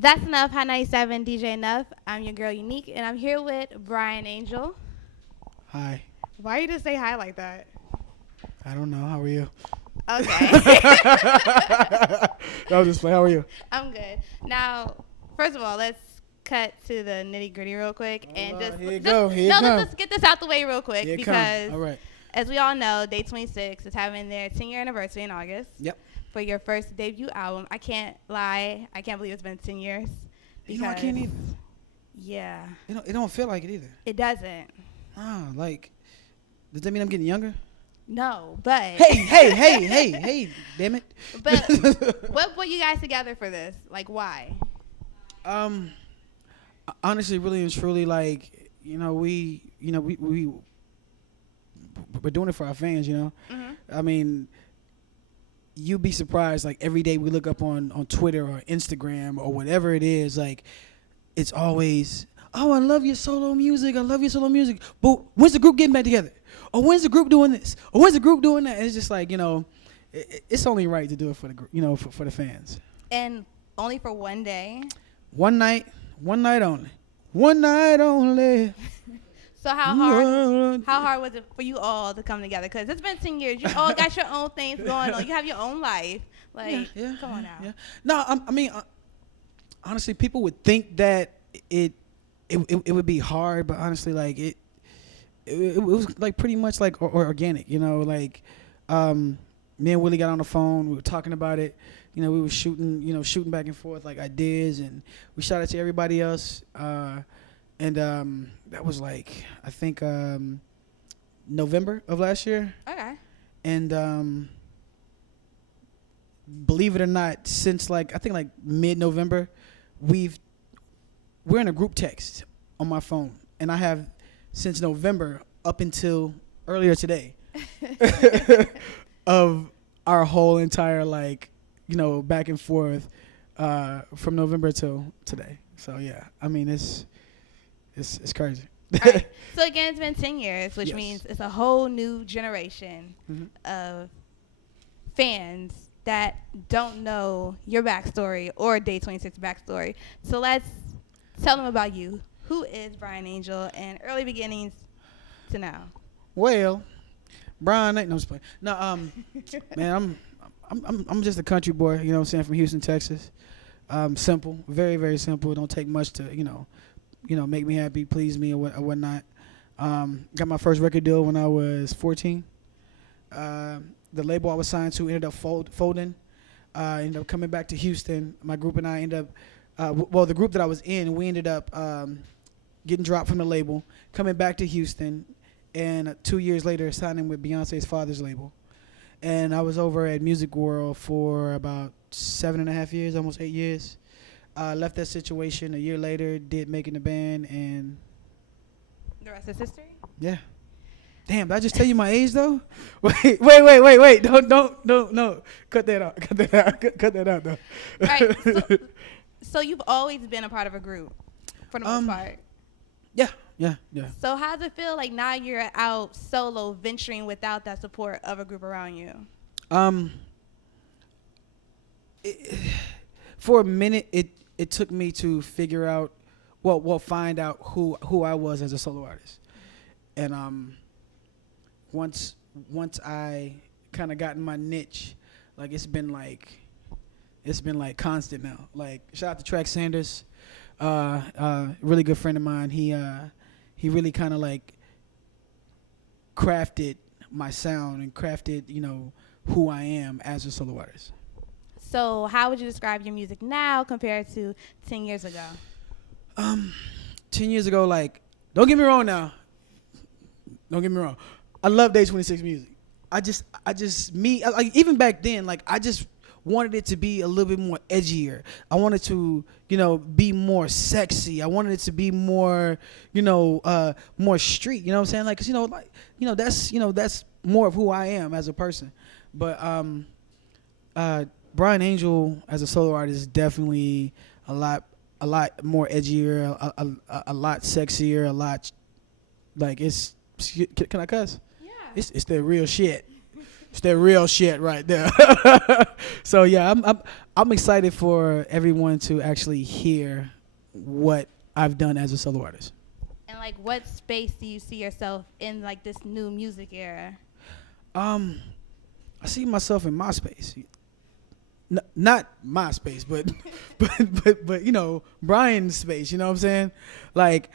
That's Enough, High 97, DJ Enough. I'm your girl Unique, and I'm here with Brian Angel. Hi. Why you just say hi like that? I don't know. How are you? Okay. That was just play. How are you? I'm good. Now, first of all, let's cut to the nitty gritty real quick and just Here you just- go. Here you no, come. let's just get this out the way real quick Here it because, come. All right. as we all know, Day 26 is having their 10-year anniversary in August. Yep. For your first debut album. I can't lie. I can't believe it's been 10 years. You know, I can't either. Yeah. It don't feel like it either. It doesn't. Like, does that mean I'm getting younger? No, but Hey, damn it. But what put you guys together for this? Like, why? Honestly, really and truly, like, we're doing it for our fans, Mm-hmm. I mean, you'd be surprised, like, every day we look up on Twitter or Instagram or whatever it is, like, it's always, oh, I love your solo music. But when's the group getting back together? Or when's the group doing this? Or when's the group doing that? And it's just like, it's only right to do it for the group, for the fans. And only for one day. One night only. One night only. So how hard was it for you all to come together? Because it's been 10 years. You all got your own things going on. You have your own life. Like, come on now. Yeah. No, I mean, honestly, people would think that it would be hard, but honestly, like it was like pretty much like organic, like me and Willie got on the phone, we were talking about it, we were shooting back and forth like ideas, and we shot it to everybody else, and that was like, I think November of last year. Okay. And believe it or not, since I think mid-November, we're in a group text on my phone, and I have since November up until earlier today of our whole entire back and forth from November till today. So yeah, I mean it's crazy. All right. So again, it's been 10 years, which Yes. means it's a whole new generation of fans that don't know your backstory or Day 26 backstory. So let's tell them about you. Who is Brian Angel and early beginnings to now? Well, Brian, no, I'm just playing. No, man, I'm just a country boy, what I'm saying, from Houston, Texas. Simple, very, very simple. It don't take much to, make me happy, please me, or whatnot. Got my first record deal when I was 14. The label I was signed to ended up folding. Ended up coming back to Houston. My group and I ended up, the group that I was in, we ended up getting dropped from the label, coming back to Houston, and 2 years later signing with Beyonce's father's label. And I was over at Music World for about 7.5 years, almost 8 years. Left that situation a year later, did Making the Band, and The rest is history? yeah. Damn, did I just tell you my age though? Wait. Don't no. Cut that out. Cut that out though. All right. So you've always been a part of a group for the most part. Yeah. So how does it feel like now you're out solo venturing without that support of a group around you? For a minute, it took me to figure out, find out who I was as a solo artist, and once I kind of got in my niche, it's been constant now. Like, shout out to Track Sanders, really good friend of mine. He really kind of crafted my sound and crafted who I am as a solo artist. So how would you describe your music now compared to 10 years ago? 10 years ago, don't get me wrong now. Don't get me wrong. I love Day 26 music. Even back then, I just wanted it to be a little bit more edgier. I wanted to, be more sexy. I wanted it to be more, more street. You know what I'm saying? That's more of who I am as a person. But Brian Angel as a solo artist is definitely a lot more edgier, a lot sexier, a lot it's. Can I cuss? Yeah. It's the real shit. It's that real shit right there. So yeah, I'm excited for everyone to actually hear what I've done as a solo artist. And like, what space do you see yourself in, like this new music era? I see myself in my space. Not my space, but but you know, Brian's space. You know what I'm saying? Like,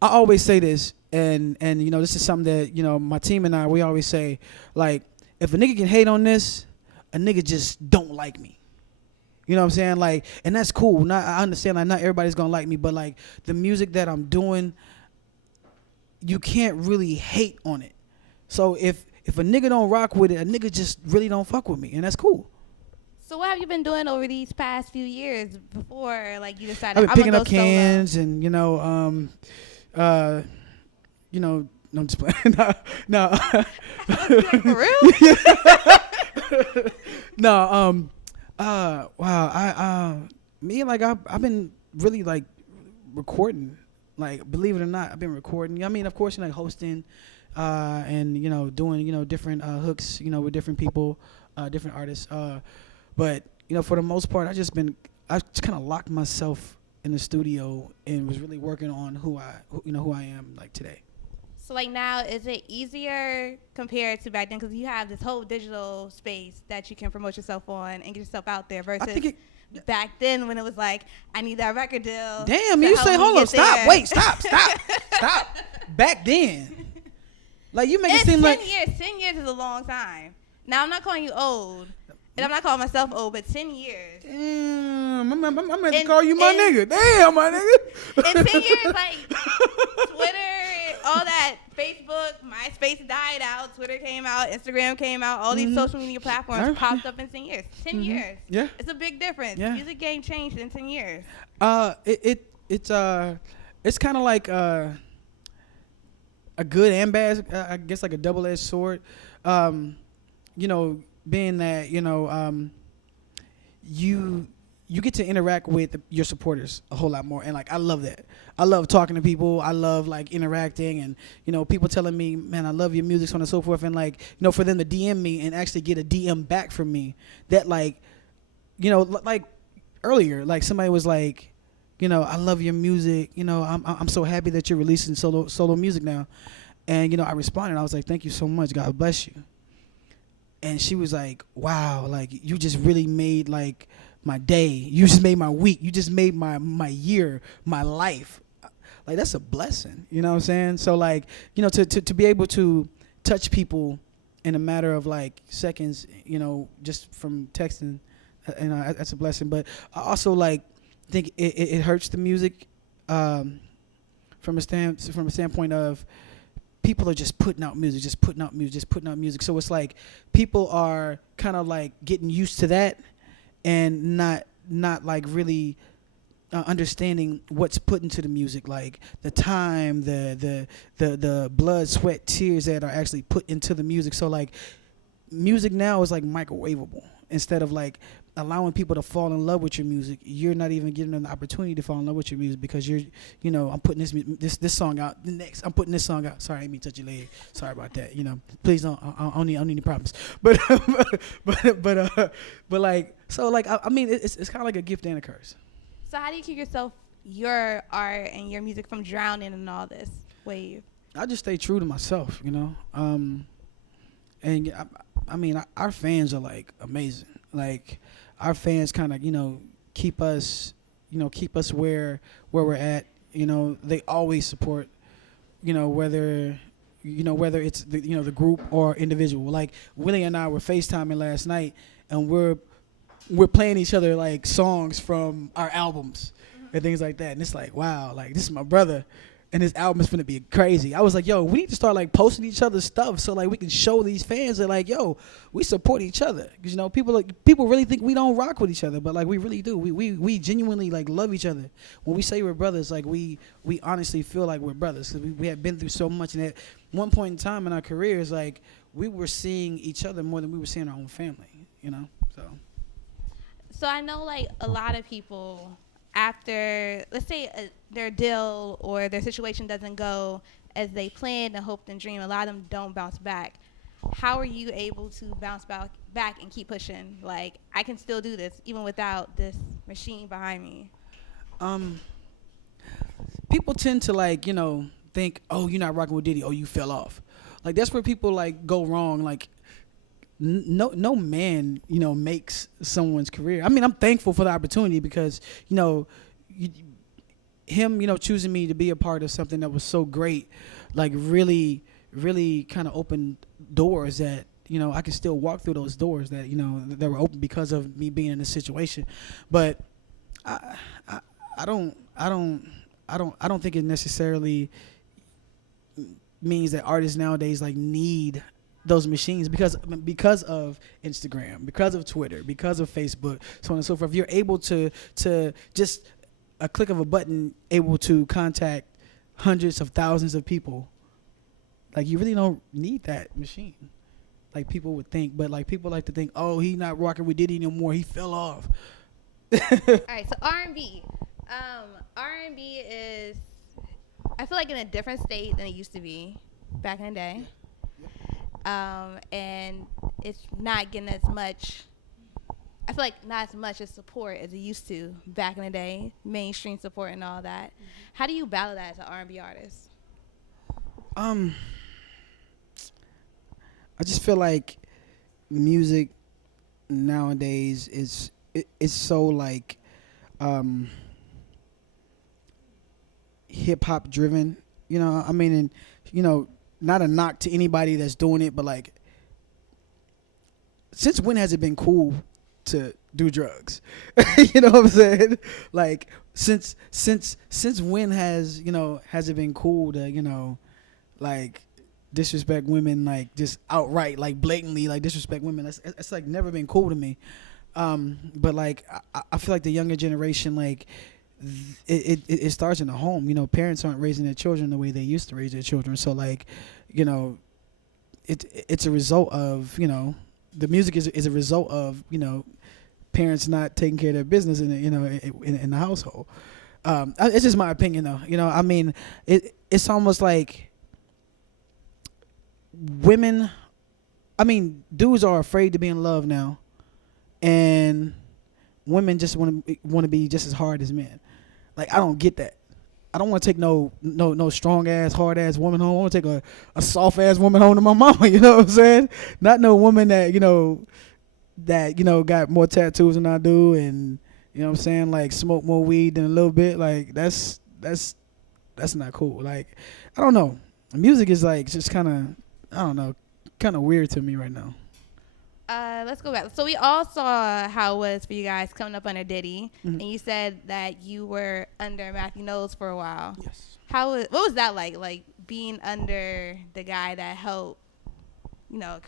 I always say this, and you know, this is something that, you know, my team and I, we always say, like, if a nigga can hate on this, a nigga just don't like me. You know what I'm saying? Like, and that's cool. I understand, like, not everybody's gonna like me, but like the music that I'm doing, you can't really hate on it. So if a nigga don't rock with it, a nigga just really don't fuck with me, and that's cool. So what have you been doing over these past few years before, like, you decided I've been I'm picking gonna up go solo? cans and, you know, no, I'm just playing. No, Like, for real? no, wow, I've been really like recording, like, believe it or not, I've been recording. I mean, of course, you know, like hosting, and, you know, doing, you know, different hooks, you know, with different people, different artists, but, you know, for the most part, I just kind of locked myself in the studio and was really working on who I am, like, today. So like now, is it easier compared to back then? Because you have this whole digital space that you can promote yourself on and get yourself out there versus I think back then when it was like, I need that record deal. damn, to you help say, me hold up, get stop, there. wait, stop. Back then, like, you make it It's seem 10 like years. 10 years is a long time. Now, I'm not calling you old, and I'm not calling myself old, but 10 years. damn, I'm going to And- call you my and- nigga. Damn, my nigga. In 10 years, like, Twitter, all that, Facebook, MySpace died out, Twitter came out, Instagram came out, all these social media platforms popped up in 10 years. 10 years. Yeah. It's a big difference. Yeah. Music game changed in 10 years. It's kind of like a good and bad, I guess, like a double-edged sword. You know, being that, you know, you get to interact with your supporters a whole lot more, and like, I love that. I love talking to people. I love, like, interacting, and, you know, people telling me, man, I love your music, so on and so forth, and, like, you know, for them to DM me and actually get a DM back from me, that, like, you know, like earlier, like, somebody was like, you know, I love your music, you know, I'm so happy that you're releasing solo music now, and, you know, I responded, I was like, thank you so much, God bless you. And she was like, wow, like, you just really made, like, my day. You just made my week. You just made my year, my life. Like, that's a blessing. You know what I'm saying? So, like, you know, to be able to touch people in a matter of, like, seconds, you know, just from texting, you know, that's a blessing. But I also, like, think it hurts the music from a standpoint of people are just putting out music. So it's like people are kind of like getting used to that and not like really understanding what's put into the music, like the time, the blood, sweat, tears that are actually put into the music. So like music now is like microwavable. Instead of like allowing people to fall in love with your music, you're not even giving them the opportunity to fall in love with your music because you're, you know, I'm putting this song out. The next, I'm putting this song out. Sorry, I didn't mean to touch your leg. Sorry about that. You know, please don't. I don't need any problems. But like, so like, I mean, it's kind of like a gift and a curse. So how do you keep your art and your music from drowning in all this wave? I just stay true to myself, you know. And I mean, our fans are like amazing. Like, our fans kind of, you know, keep us where we're at. You know, they always support. You know, whether it's the group or individual. Like, Willie and I were FaceTiming last night, and we're playing each other like songs from our albums and things like that. And it's like, wow, like, this is my brother. And his album is finna be crazy. I was like, yo, we need to start like posting each other's stuff so like we can show these fans that like, yo, we support each other. Cause you know, people really think we don't rock with each other, but like we really do. We genuinely like love each other. When we say we're brothers, like we honestly feel like we're brothers. Cause we have been through so much, and at one point in time in our careers, like we were seeing each other more than we were seeing our own family. You know, so. So I know like a lot of people, after, let's say their deal or their situation doesn't go as they planned and hoped and dreamed, a lot of them don't bounce back. how are you able to bounce back and keep pushing? Like, I can still do this even without this machine behind me. Um, People tend to like think, oh, you're not rocking with Diddy, oh, you fell off. Like that's where people like go wrong. Like no man makes someone's career. I mean, I'm thankful for the opportunity because you, him choosing me to be a part of something that was so great, like really kind of opened doors that I can still walk through those doors that that were open because of me being in this situation. But I I, I don't think it necessarily means that artists nowadays like need those machines because of Instagram, because of Twitter, because of Facebook, so on and so forth. You're able to just a click of a button, able to contact hundreds of thousands of people. Like you really don't need that machine, like people would think. But like people like to think, oh, he not rocking with Diddy anymore. He fell off. All right, so R&B. R&B is, I feel like, in a different state than it used to be back in the day. And it's not getting as much, I feel like not as much as support as it used to back in the day, mainstream support and all that. How do you battle that as an R&B artist? I just feel like music nowadays is so like hip hop driven. I mean, and not a knock to anybody that's doing it, but like, since when has it been cool to do drugs? You know what I'm saying? Like, since when has it been cool to like disrespect women, like just outright, like blatantly, like disrespect women? That's like never been cool to me. But like I feel like the younger generation, like it starts in the home. Parents aren't raising their children the way they used to raise their children. So like, it's a result of the music is a result of parents not taking care of their business in the household. It's just my opinion though. I mean, it's almost like women. I mean, dudes are afraid to be in love now, and women just want to be just as hard as men. Like, I don't get that. I don't want to take no strong ass, hard ass woman home. I want to take a soft ass woman home to my mama. You know what I'm saying? Not no woman that got more tattoos than I do, and what I'm saying, like smoke more weed than a little bit. Like that's not cool. Like, I don't know. Music is like just kind of weird to me right now. Let's go back. So we all saw how it was for you guys coming up under Diddy, and you said that you were under Matthew Knowles for a while. Yes. What was that like being under the guy that helped,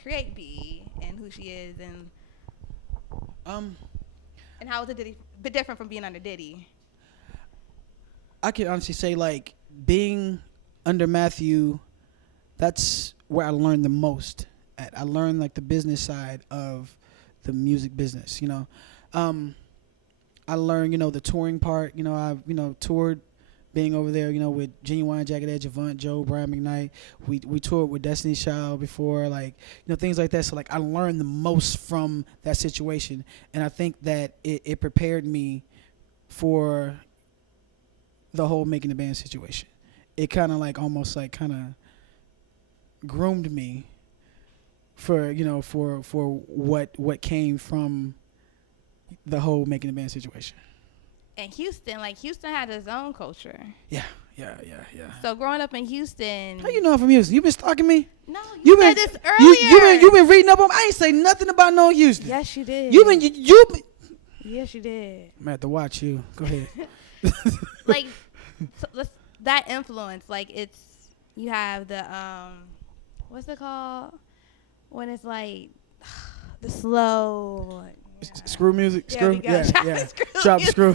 create B and who she is, and how was it bit different from being under Diddy? I can honestly say, like, being under Matthew, that's where I learned the most. I learned like the business side of the music business. I learned the touring part. I toured, being over there. With Genuine, Jagged Edge, Avant, Joe, Brian McKnight. We toured with Destiny's Child before, like things like that. So like I learned the most from that situation, and I think that it prepared me for the whole making the band situation. It kind of like almost like kind of groomed me for what came from the whole making the band situation. And Houston had its own culture. Yeah. So growing up in Houston, How you know I'm from Houston? You been stalking me? No, you said this earlier. You been reading up on me? I ain't say nothing about no Houston. Yes, you did. You been. Yes, you did. I'm gonna have to watch you. Go ahead. Like, that influence, like you have the what's it called when it's like the slow screw music. Screw. Yeah. Drop screw.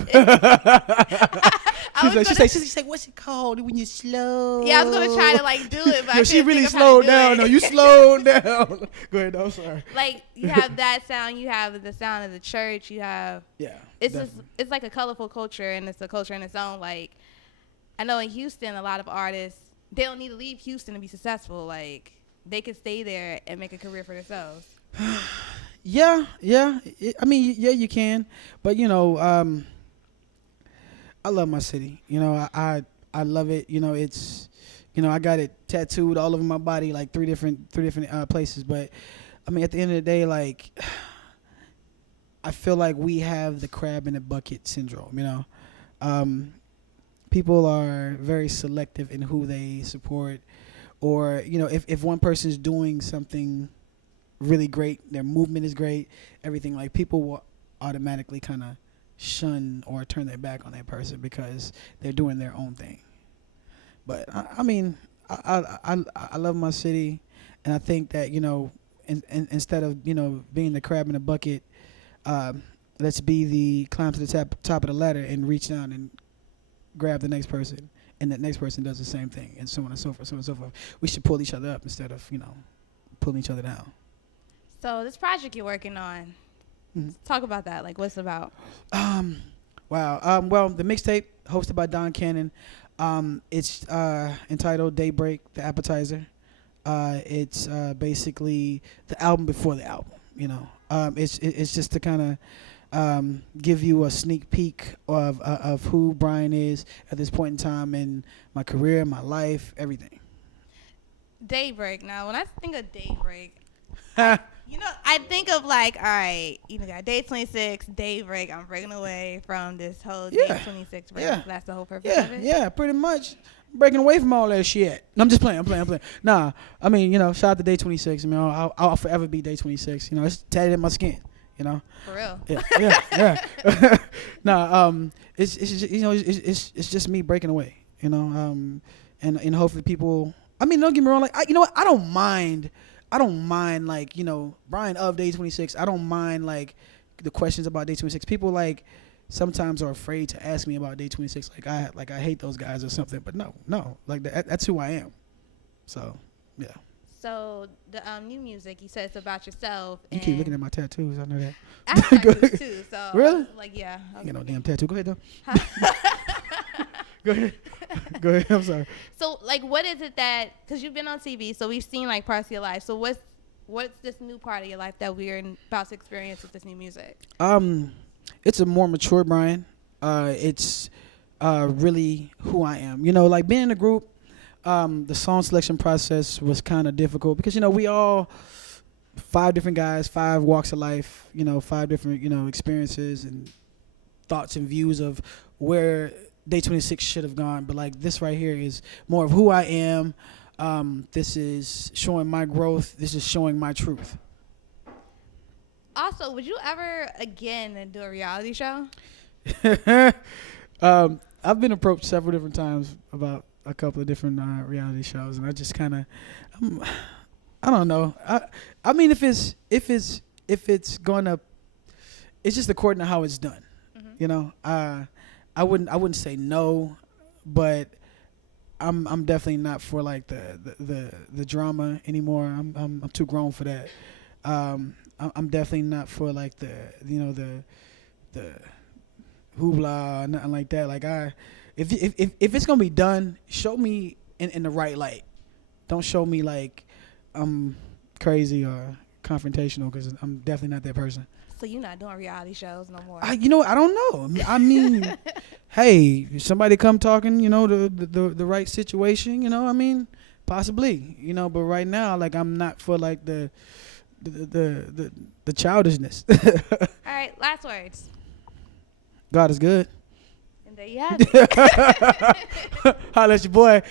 She said, what's it called when you slow? Yeah, I was gonna try to like do it, but I she really slowed down. No, you slowed down. Go ahead. No, I'm sorry. Like, you have that sound. You have the sound of the church. You have It's definitely. it's like a colorful culture, and it's a culture in its own. Like, I know in Houston, a lot of artists, they don't need to leave Houston to be successful. Like, they could stay there and make a career for themselves? Yeah, I mean, yeah, you can, but I love my city. I love it. It's, I got it tattooed all over my body, like three different places. But I mean, at the end of the day, like, I feel like we have the crab in the bucket syndrome. People are very selective in who they support, or if one person is doing something really great, their movement is great, everything, like, people will automatically kind of shun or turn their back on that person because they're doing their own thing. But I mean, I love my city, and I think that instead of being the crab in the bucket, let's be the climb to the top of the ladder and reach down and grab the next person, and that next person does the same thing, and so on and so forth, so on and so forth. We should pull each other up instead of pulling each other down. So this project you're working on, talk about that. Like, what's it about? Wow. Well, the mixtape hosted by Don Cannon. It's entitled Daybreak, the Appetizer. It's basically the album before the album. It's just to kind of give you a sneak peek of who Brian is at this point in time in my career, my life, everything. Daybreak. Now, when I think of Daybreak, I think of, like, all right, got Day 26, Daybreak. I'm breaking away from this whole Day 26 break. Yeah. That's the whole purpose of it. Yeah, pretty much. Breaking away from all that shit. No, I'm just playing. I'm playing. Nah, I mean, shout out to Day 26. I'll forever be Day 26. It's tatted in my skin. For real. Yeah. Nah, it's just, it's just me breaking away. And hopefully people. I mean, don't get me wrong. Like, I don't mind. Like, Brian of Day 26. I don't mind, like, the questions about Day 26. People, like, sometimes are afraid to ask me about Day 26. Like I hate those guys or something. But no. Like, that's who I am. So, yeah. So the new music, you said it's about yourself. You keep looking at my tattoos. I know that. I have tattoos too. So really? Like, yeah. Okay. You know, damn tattoo. Go ahead though. Go ahead. I'm sorry. So, like, what is it that? Because you've been on TV, so we've seen, like, parts of your life. So what's this new part of your life that we're about to experience with this new music? It's a more mature Brian. It's really who I am. Like, being in a group. The song selection process was kind of difficult because we all 5 different guys, 5 walks of life, 5 different experiences and thoughts and views of where Day 26 should have gone. But, like, this right here is more of who I am. This is showing my growth. This is showing my truth. Also, would you ever again do a reality show? I've been approached several different times about a couple of different reality shows, and I just kind of, I don't know. I mean, if it's gonna, it's just according to how it's done. Mm-hmm. I wouldn't say no, but I'm definitely not for, like, the drama anymore. I'm too grown for that. I'm definitely not for, like, the hoopla or nothing like that. Like, if it's gonna be done, show me in the right light. Don't show me like I'm crazy or confrontational, because I'm definitely not that person. So you're not doing reality shows no more? I don't know. I mean, hey, if somebody come talking, the right situation, I mean, possibly, But right now, like, I'm not for, like, the childishness. All right, last words. God is good. And there you have it. Holla at your boy.